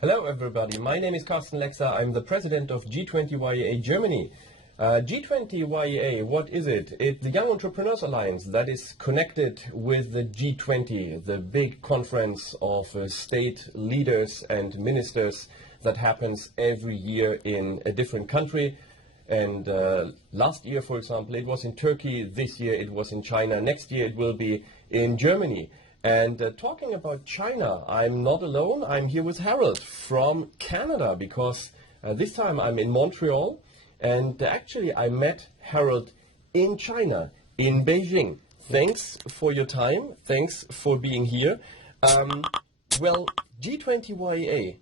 Hello everybody, my name is Carsten Lexa. I'm the president of G20 YEA Germany. G20 YEA, what is it? It's the Young Entrepreneurs Alliance that is connected with the G20, the big conference of state leaders and ministers that happens every year in a different country. And last year, for example, it was in Turkey. This year it was in China. Next year it will be in Germany. And talking about China, I'm not alone. I'm here with Harold from Canada because this time I'm in Montreal. And actually I met Harold in China, in Beijing. Thanks for your time. Thanks for being here. Well, G20 YEA,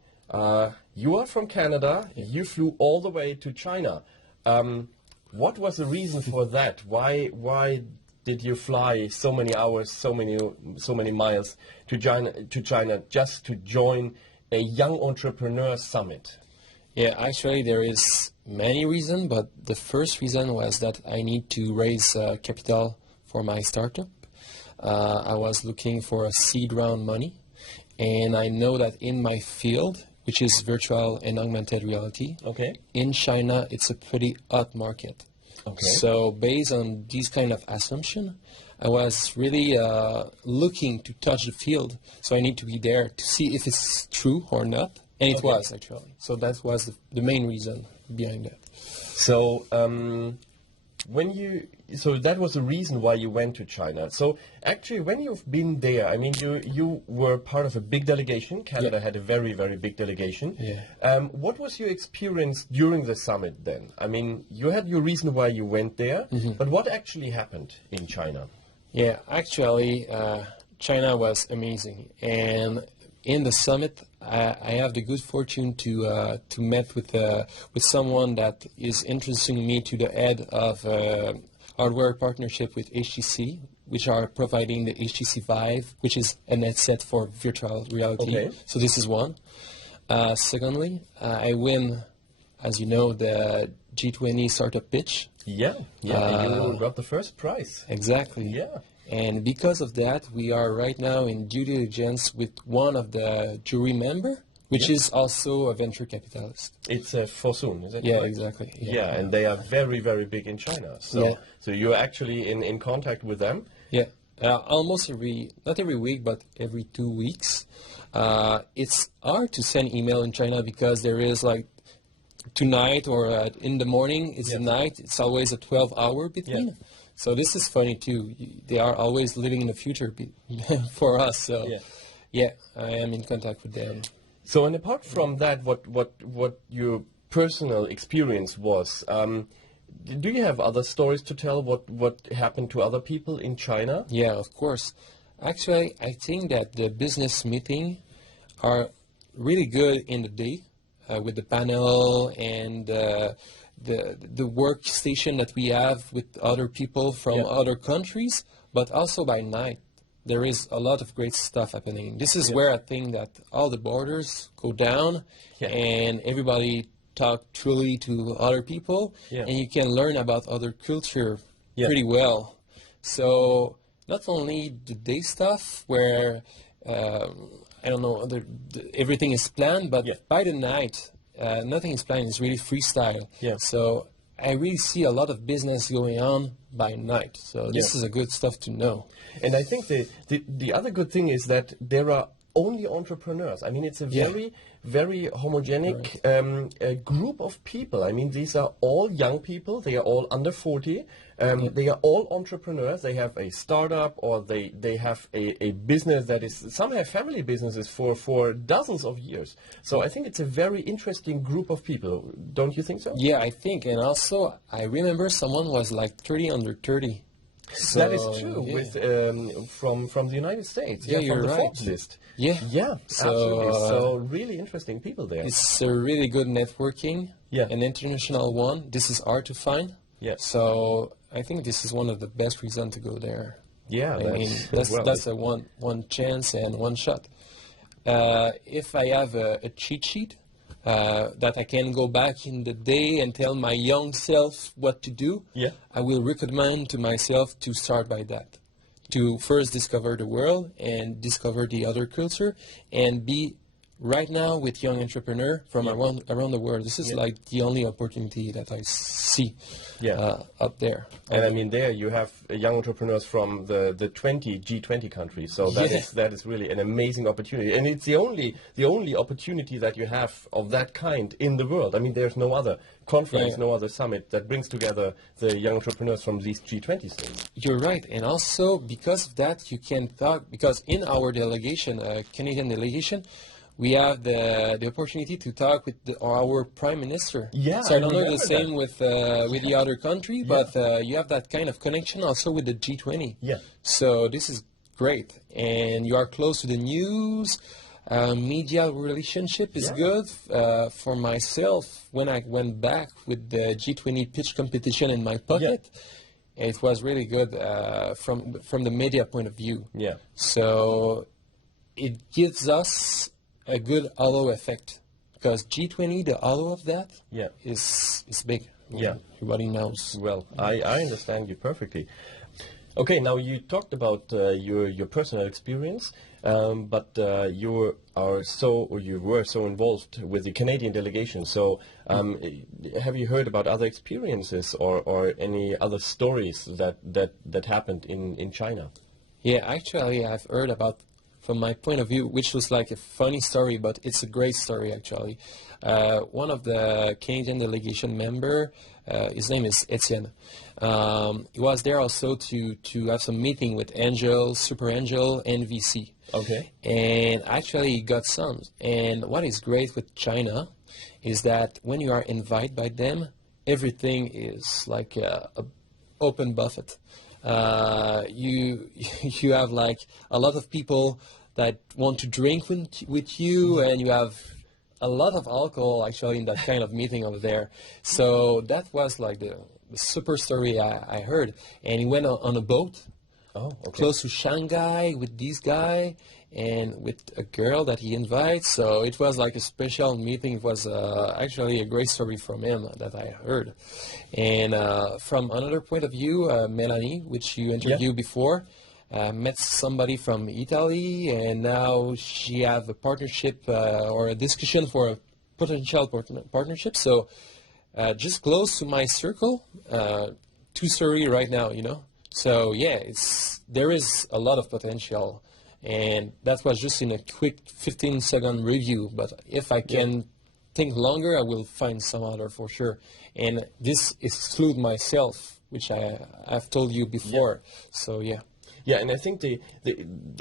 you are from Canada. You flew all the way to China. What was the reason for that? Why did you fly so many hours, so many miles to China just to join a Young Entrepreneurs Summit? Yeah, actually there is many reasons, but the first reason was that I need to raise capital for my startup. I was looking for a seed round money, and I know that in my field, which is virtual and augmented reality, in China it's a pretty hot market. So based on these kind of assumption, I was really looking to touch the field. So I need to be there to see if it's true or not. And it was actually. So that was the main reason behind that. So so that was the reason why you went to China. So actually, when you've been there, I mean, you were part of a big delegation. Canada had a very, very big delegation. What was your experience during the summit then? I mean, you had your reason why you went there, but what actually happened in China? Yeah, actually, China was amazing. And in the summit, I have the good fortune to meet with someone that is introducing me to the head of hardware partnership with HTC, which are providing the HTC Vive, which is an headset for virtual reality. So this is one. Secondly, I win, as you know, the G20 startup pitch. And you got the first prize. Exactly. And because of that, we are right now in due diligence with one of the jury member, which is also a venture capitalist. It's Fosun, is it? Yeah, exactly. And they are very, very big in China. So, so you're actually in contact with them? Yeah, almost not every week, but every 2 weeks. It's hard to send email in China because there is like tonight or in the morning, it's the night. It's always a 12-hour between. So this is funny too. They are always living in the future for us. So yeah, I am in contact with them. So and apart from that, what your personal experience was? Do you have other stories to tell? What happened to other people in China? Yeah, of course. Actually, I think that the business meetings are really good in the day with the panel and the workstation that we have with other people from other countries, but also by night. There is a lot of great stuff happening. This is where I think that all the borders go down and everybody talk truly to other people and you can learn about other culture pretty well. So not only the day stuff where, I don't know, everything is planned, but by the night, nothing is planned. It's really freestyle. So I really see a lot of business going on by night. So this is a good stuff to know. And I think the other good thing is that there are only entrepreneurs. I mean, it's a very, very homogenic group of people. I mean, these are all young people. They are all under 40. They are all entrepreneurs. They have a startup or they have a business that is, some have family businesses for dozens of years. So I think it's a very interesting group of people. Don't you think so? Yeah, I think. And also, I remember someone was like 30 under 30. So, that is true with from the United States. Yeah, you're from the right. Forbes list. Yeah, Absolutely. So really interesting people there. It's a really good networking. An international one. This is hard to find. So I think this is one of the best reasons to go there. I mean, that's a one chance and one shot. If I have a cheat sheet that I can go back in the day and tell my young self what to do, I will recommend to myself to start by that. To first discover the world and discover the other culture and be right now with young entrepreneur from around the world, this is like the only opportunity that I see up there. And I mean, there you have young entrepreneurs from the G20 countries. So that is really an amazing opportunity, and it's the only opportunity that you have of that kind in the world. I mean, there's no other conference, no other summit that brings together the young entrepreneurs from these G20 states. You're right, and also because of that, you can talk, because in our delegation, Canadian delegation, we have the opportunity to talk with our Prime Minister. Yeah, so I don't know the same with the other country, but you have that kind of connection also with the G20. Yeah. So this is great, and you are close to the news. Media relationship is good. For myself, when I went back with the G20 pitch competition in my pocket, it was really good from the media point of view. Yeah. So it gives us a good halo effect, because G20, the halo of that is big. Yeah. Everybody knows. Well, I understand you perfectly. Okay, now you talked about your personal experience, but you were so involved with the Canadian delegation. So have you heard about other experiences or any other stories that happened in China? Yeah, actually, I've heard about, from my point of view, which was like a funny story, but it's a great story actually. One of the Canadian delegation member, his name is Etienne. He was there also to have some meeting with Angel, Super Angel, and VC. Okay. And actually he got some. And what is great with China is that when you are invited by them, everything is like a open buffet. You have like a lot of people that want to drink with you, and you have a lot of alcohol actually in that kind of meeting over there. So that was like the super story I heard. And he went on a boat close to Shanghai with this guy and with a girl that he invites. So it was like a special meeting. It was actually a great story from him that I heard. And from another point of view, Melanie, which you interviewed before, met somebody from Italy, and now she have a partnership or a discussion for a potential partnership. So just close to my circle, 2 story right now, you know. So yeah, there is a lot of potential, and that was just in a quick 15-second review. But if I can think longer, I will find some other for sure. And this excludes myself, which I've told you before. So yeah. Yeah, and I think the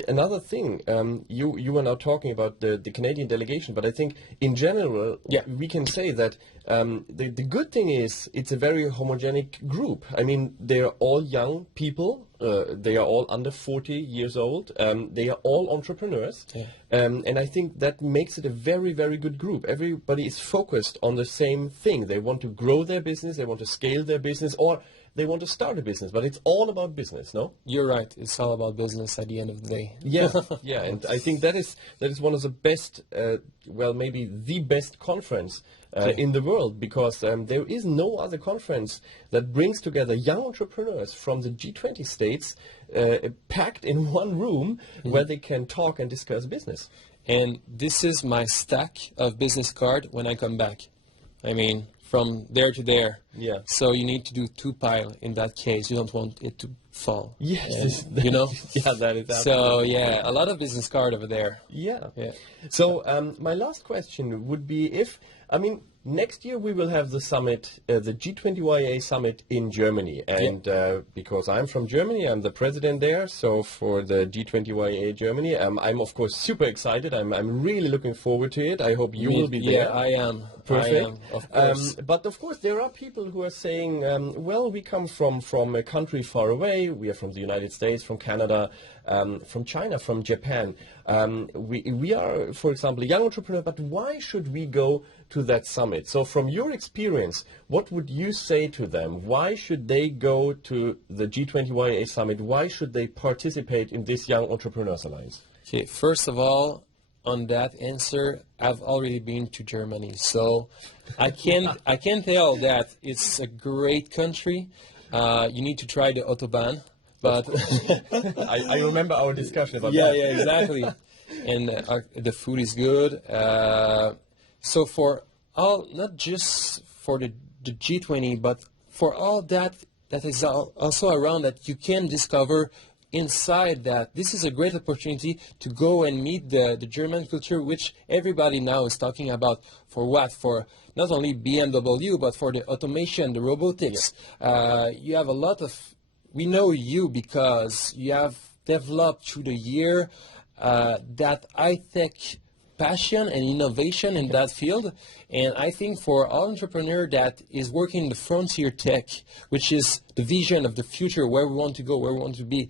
another thing, you were now talking about the Canadian delegation, but I think in general we can say that the good thing is it's a very homogenic group. I mean, they are all young people. They are all under 40 years old. They are all entrepreneurs. And I think that makes it a very, very good group. Everybody is focused on the same thing. They want to grow their business. They want to scale their business, or they want to start a business, but it's all about business, no? You're right. It's all about business at the end of the day. Yeah, yeah, and I think that is one of the best, well, maybe the best conference in the world, because there is no other conference that brings together young entrepreneurs from the G20 states packed in one room where they can talk and discuss business. And this is my stack of business card when I come back. I mean, from there to there. Yeah. So you need to do 2 pile in that case. You don't want it to fall. Yes. And, you know? Yeah, that is absolutely. So yeah, a lot of business card over there. Yeah. So my last question would be next year we will have the summit, the G20 YEA Summit in Germany. And because I'm from Germany, I'm the president there. So for the G20 YEA Germany, I'm of course super excited. I'm really looking forward to it. I hope you will be there. Yeah, I am. Perfect. I am, of course. But of course there are people who are saying, well, we come from a country far away. We are from the United States, from Canada, from China, from Japan. We are, for example, a young entrepreneur, but why should we go to that summit? So from your experience, what would you say to them? Why should they go to the G20 YEA Summit? Why should they participate in this Young Entrepreneurs Alliance? Okay, first of all, on that answer, I've already been to Germany, so I can tell that it's a great country. You need to try the Autobahn, but I remember our discussion about yeah, that. yeah, exactly. and the food is good. So for all, not just for the G20, but for all that is also around that you can discover inside that, this is a great opportunity to go and meet the German culture, which everybody now is talking about. For what? For not only BMW, but for the automation, the robotics. You have a lot of, we know you because you have developed through the year that high-tech passion and innovation in that field. And I think for all entrepreneur that is working in the frontier tech, which is the vision of the future, where we want to go, where we want to be,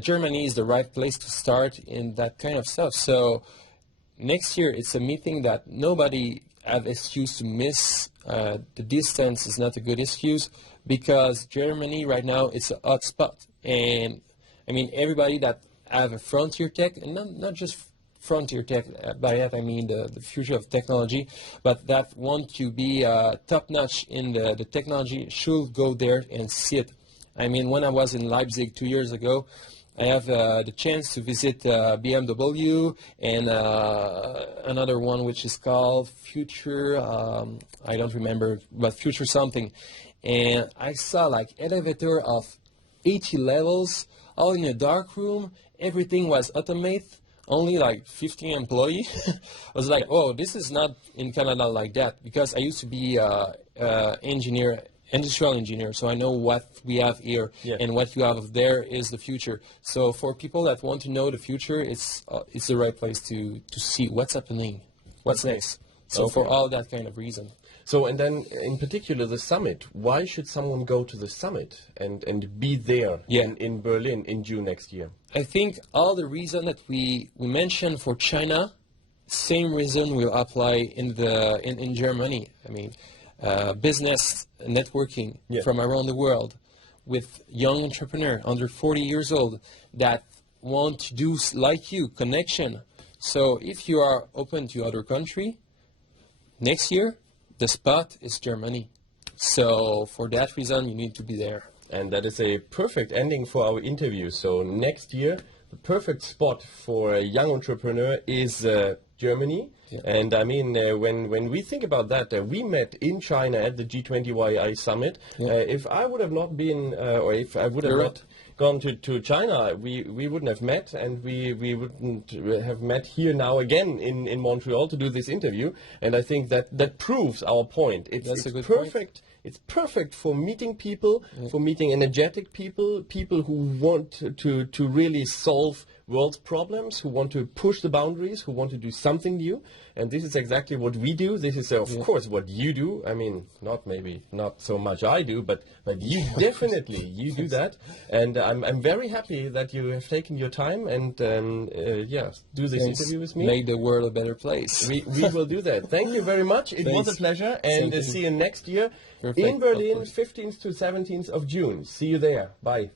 Germany is the right place to start in that kind of stuff. So next year, it's a meeting that nobody have excuse to miss. The distance is not a good excuse, because Germany right now is a hot spot. And I mean, everybody that have a frontier tech, and not just frontier tech, by that I mean the future of technology, but that want to be top-notch in the technology should go there and see it. I mean, when I was in Leipzig 2 years ago, I have the chance to visit BMW and another one which is called Future, I don't remember, but Future something. And I saw like elevator of 80 levels, all in a dark room, everything was automated, only like 15 employees. I was like, oh, this is not in Canada like that, because I used to be industrial engineer, so I know what we have here and what you have there is the future. So for people that want to know the future, it's the right place to see what's happening, what's next. So for all that kind of reason. So, and then in particular the summit, why should someone go to the summit and be there in Berlin in June next year? I think all the reason that we mentioned for China, same reason will apply in Germany. I mean, business networking from around the world with young entrepreneurs under 40 years old that want to do like you, connection. So if you are open to other country, next year, the spot is Germany. So for that reason, you need to be there. And that is a perfect ending for our interview. So next year, the perfect spot for a young entrepreneur is Germany. Yeah. And I mean, when we think about that, we met in China at the G20 YEA Summit. Yeah. If I would have not been, or if I would have not gone to China, we wouldn't have met, and we wouldn't have met here now again in Montreal to do this interview. And I think that proves our point. It's a good perfect. Point. It's perfect for meeting people, for meeting energetic people, people who want to really solve world's problems, who want to push the boundaries, who want to do something new. And this is exactly what we do. This is, of course, what you do. I mean, not so much I do, but you definitely, you do that. And I'm very happy that you have taken your time and, do this interview with me. Make the world a better place. We will do that. Thank you very much. It was a pleasure. And see you next year in Berlin, 15th to 17th of June. See you there. Bye.